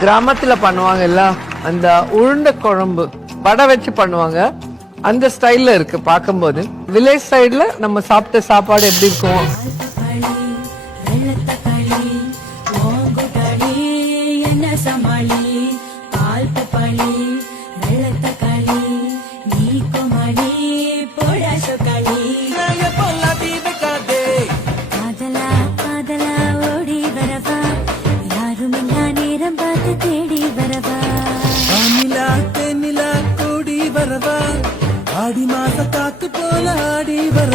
கிராமத்துல பண்ணுவாங்கல்ல அந்த உருண்டை குழம்பு வடை வச்சு பண்ணுவாங்க, அந்த ஸ்டைல்ல இருக்கு பார்க்கும்போது. வில்லேஜ் சைடுல நம்ம சாப்பிட்ட சாப்பாடு எப்படி இருக்கும்? ஆடி மாச காத்து போல ஆடி வர